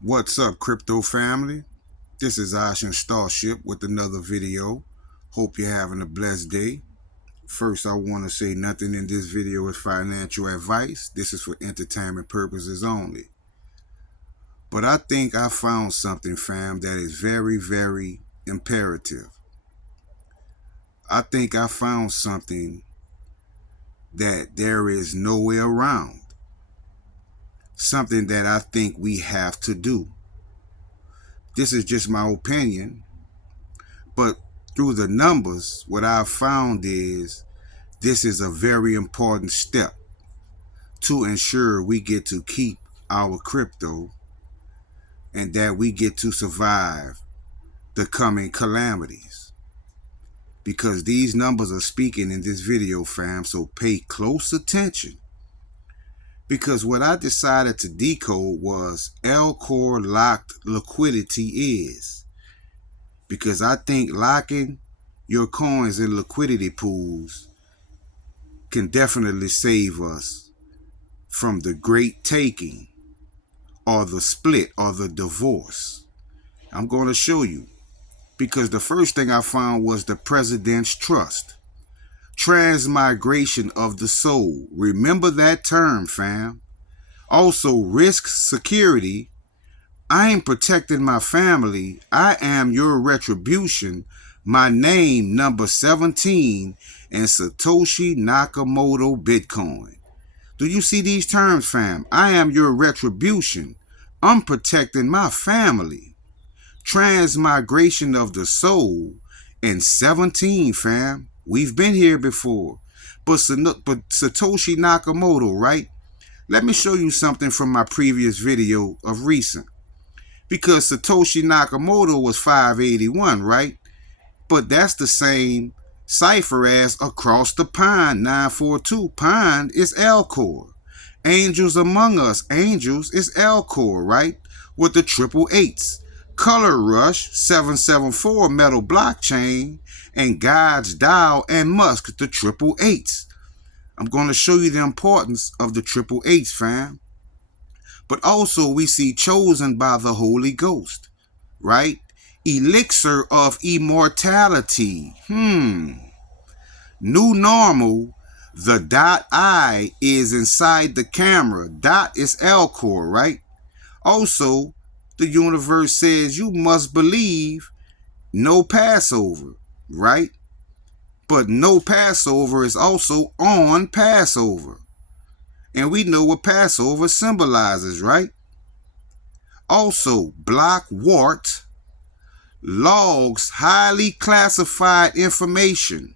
What's up, crypto family? This is Ocean Starship with another video. Hope you're having a blessed day. First, I want to say nothing in this video is financial advice. This is for entertainment purposes only. But I think I found something, fam, that is very, very imperative. I think I found something that there is no way around. Something that I think we have to do. This is just my opinion. But through the numbers, what I've found is this is a very important step to ensure we get to keep our crypto and that we get to survive the coming calamities. Because these numbers are speaking in this video, fam, so pay close attention. Because what I decided to decode was Alcor locked liquidity is. Because I think locking your coins in liquidity pools can definitely save us from the great taking or the split or the divorce. I'm going to show you, because the first thing I found was the President's Trust. Transmigration of the soul. Remember that term, fam. Also, risk security. I ain't protecting my family. I am your retribution. My name, number 17, and Satoshi Nakamoto Bitcoin. Do you see these terms, fam? I am your retribution. I'm protecting my family. Transmigration of the soul. And 17, fam. We've been here before. But Satoshi Nakamoto, right? Let me show you something from my previous video of recent. Because Satoshi Nakamoto was 581, right? But that's the same cipher as Across the Pond, 942. Pond is Alcor. Angels Among Us, Angels is Alcor, right? With the triple eights. Color Rush, 774, Metal Blockchain, and God's Dial and Musk, the triple eights. I'm going to show you the importance of the triple eights, fam. But also we see chosen by the Holy Ghost, right? Elixir of immortality. New normal. The .I is inside the camera. Dot is Alcor, right? Also, the universe says you must believe no Passover, right? But no Passover is also on Passover. And we know what Passover symbolizes, right? Also, block wart logs highly classified information.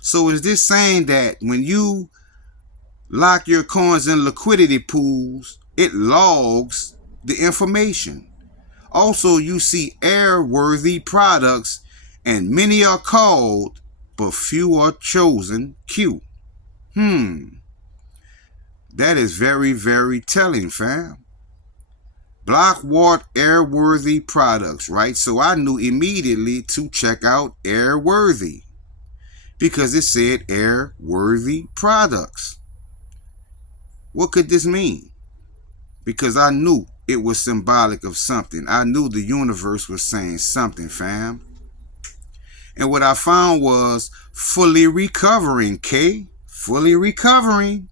So is this saying that when you lock your coins in liquidity pools, it logs the information? Also, you see airworthy products, and many are called, but few are chosen. Q. That is very, very telling, fam. Blockwart airworthy products, right? So I knew immediately to check out airworthy because it said airworthy products. What could this mean? Because I knew it was symbolic of something. I knew the universe was saying something, fam. And what I found was fully recovering, K. Fully recovering.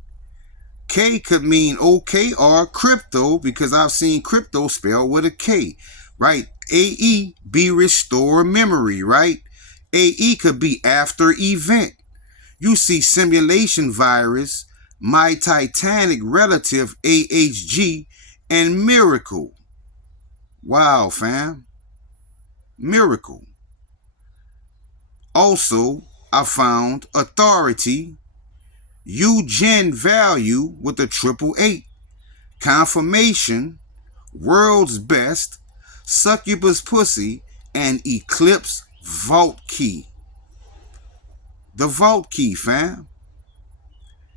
K could mean OKR crypto, because I've seen crypto spelled with a K, right? AE, be restore memory, right? AE could be after event. You see simulation virus, my Titanic relative AHG, and miracle. Wow, fam. Miracle. Also, I found authority, Eugen value with a triple eight, confirmation, world's best, succubus pussy, and eclipse vault key. The vault key, fam.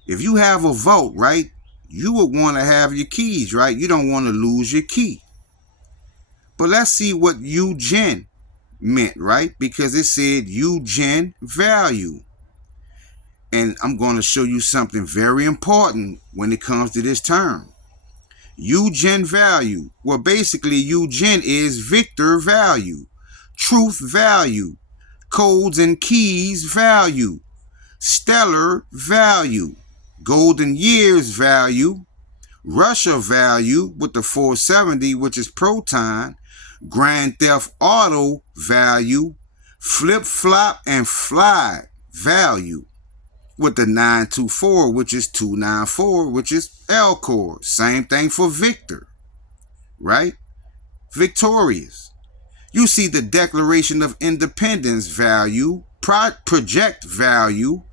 If you have a vault, right, you would want to have your keys, right? You don't want to lose your key. But let's see what Eugen meant, right? Because it said Eugen value. And I'm going to show you something very important when it comes to this term. Eugen value. Well, basically, Eugen is Victor value, truth value, codes and keys value, stellar value, golden years value, Russia value with the 470, which is proton, Grand Theft Auto value, flip flop and fly value with the 924, which is 294, which is L-core. Same thing for Victor, right? Victorious. You see the Declaration of Independence value, project value,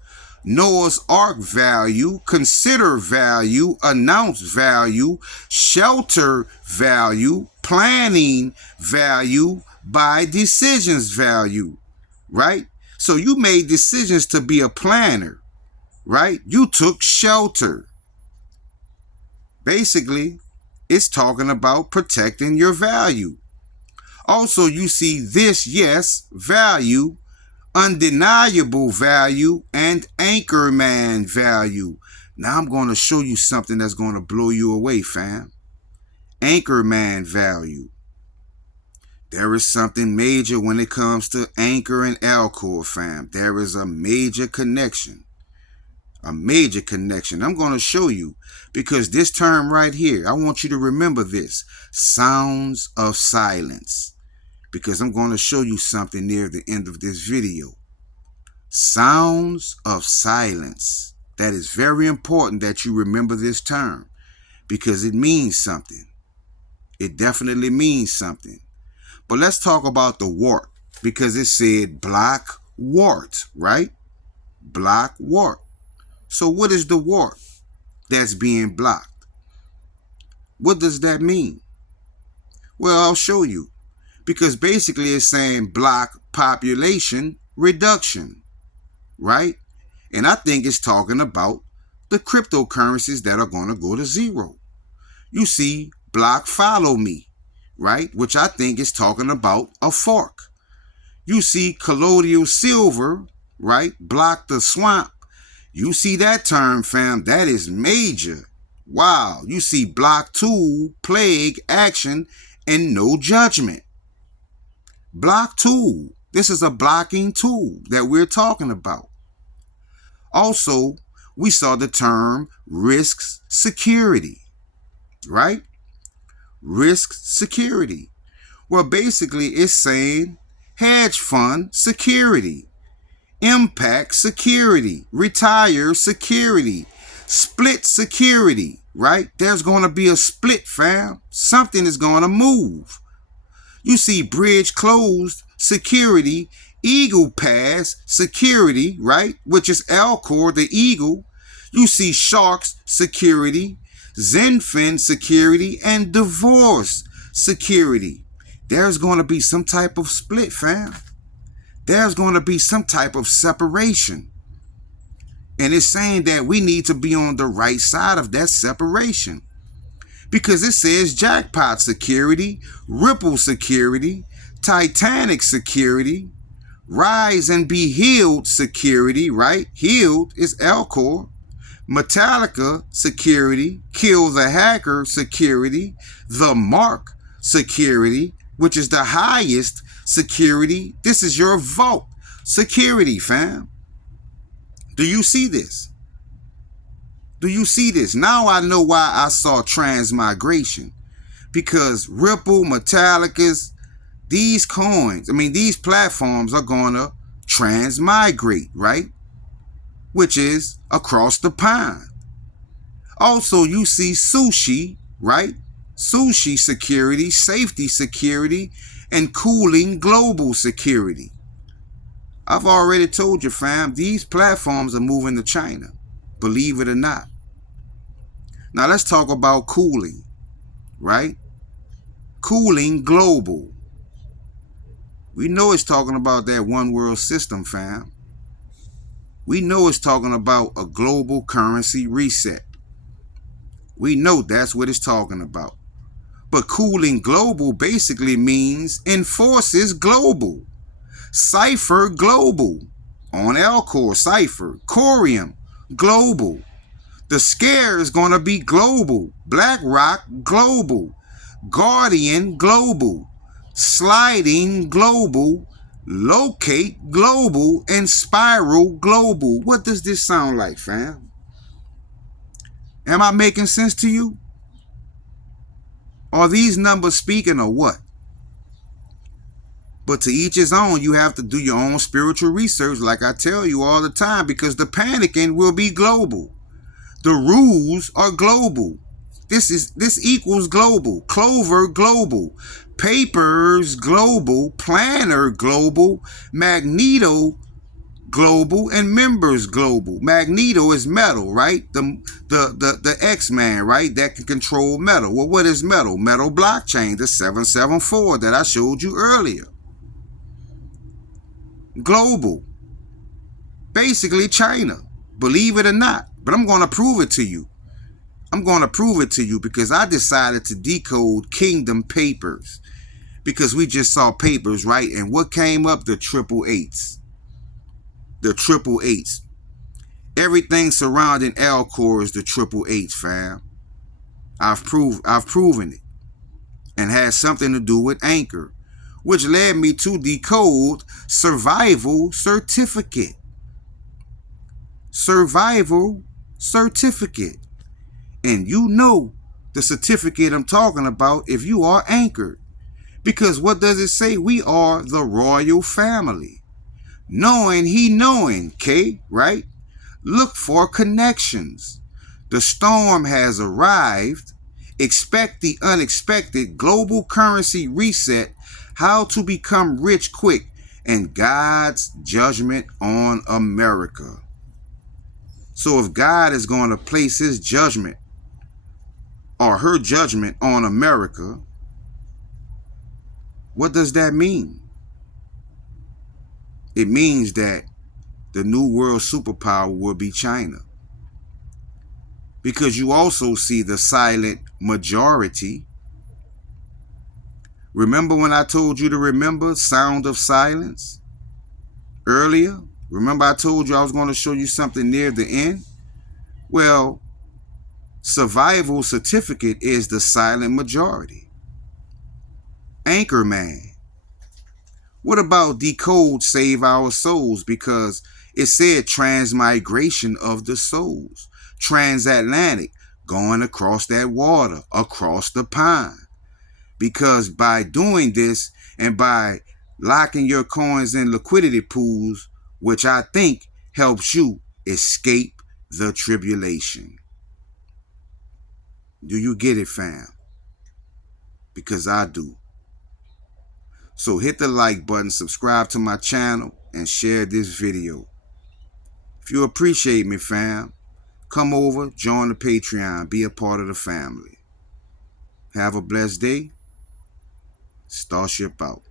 Noah's Ark value, consider value, announce value, shelter value, planning value, by decisions value, right? So you made decisions to be a planner, right? You took shelter. Basically, it's talking about protecting your value. Also, you see this, yes, value, undeniable value, and anchorman value. Now I'm going to show you something that's going to blow you away, fam. Anchorman value. There is something major when it comes to Anchor and L-core, fam. There is a major connection. A major connection. I'm going to show you, because this term right here, I want you to remember this. Sounds of silence. Because I'm going to show you something near the end of this video. Sounds of silence. That is very important that you remember this term, because it means something. It definitely means something. But let's talk about the wart, because it said block wart, right? Block wart. So what is the wart that's being blocked? What does that mean? Well, I'll show you. Because basically it's saying block population reduction, right? And I think it's talking about the cryptocurrencies that are going to go to zero. You see block follow me, right? Which I think is talking about a fork. You see colloidal silver, right? Block the swamp. You see that term, fam? That is major. Wow. You see block tool, plague, action, and no judgment. Block tool. This is a blocking tool that we're talking about. Also, we saw the term risks security, right? Risk security. Well, basically it's saying hedge fund security, impact security, retire security, split security, right? There's going to be a split, fam. Something is going to move. You see bridge closed security, eagle pass security, right? Which is L-core, the eagle. You see sharks security, Zenfin security, and divorce security. There's going to be some type of split, fam. There's going to be some type of separation. And it's saying that we need to be on the right side of that separation. Because it says jackpot security, Ripple security, Titanic security, rise and be healed security, right? Healed is L-core. Metallica security, kill the hacker security, the mark security, which is the highest security. This is your vault security, fam. Do you see this? Do you see this? Now I know why I saw transmigration. Because Ripple, Metallicas, these coins, these platforms are going to transmigrate, right? Which is across the pond. Also, you see sushi, right? Sushi security, safety security, and cooling global security. I've already told you, fam, these platforms are moving to China. Believe it or not. Now let's talk about cooling, right? Cooling global. We know it's talking about that one world system, fam. We know it's talking about a global currency reset. We know that's what it's talking about. But cooling global basically means enforces global. Cipher global. On L-core, Cipher. Corium global. The scare is going to be global. BlackRock, global. Guardian, global. Sliding, global. Locate, global. And Spiral, global. What does this sound like, fam? Am I making sense to you? Are these numbers speaking or what? But to each his own, you have to do your own spiritual research like I tell you all the time, because the panicking will be global. The rules are global. This equals global. Clover, global. Papers, global. Planner, global. Magneto, global. And members, global. Magneto is metal, right? The X-Man, right? That can control metal. Well, what is metal? Metal blockchain, the 774 that I showed you earlier. Global. Basically China. Believe it or not. But I'm going to prove it to you. I'm going to prove it to you because I decided to decode Kingdom Papers. Because we just saw papers, right? And what came up? The triple eights. The triple eights. Everything surrounding Alcor is the triple eights, fam. I've proven it. And has something to do with Anchor, which led me to decode Survival Certificate. Survival Certificate. And you know the certificate I'm talking about if you are anchored. Because what does it say? We are the royal family. Knowing he knowing, K, right? Look for connections. The storm has arrived. Expect the unexpected. Global currency reset. How to become rich quick. And God's judgment on America. So if God is going to place his judgment or her judgment on America, what does that mean? It means that the new world superpower will be China. Because you also see the silent majority. Remember when I told you to remember Sound of Silence earlier? Remember I told you I was going to show you something near the end? Well, Survival Certificate is the silent majority. Anchorman. What about Decode Save Our Souls? Because it said transmigration of the souls. Transatlantic, going across that water, across the pond. Because by doing this and by locking your coins in liquidity pools, which I think helps you escape the tribulation. Do you get it, fam? Because I do. So hit the like button, subscribe to my channel, and share this video. If you appreciate me, fam, come over, join the Patreon, be a part of the family. Have a blessed day. Starship out.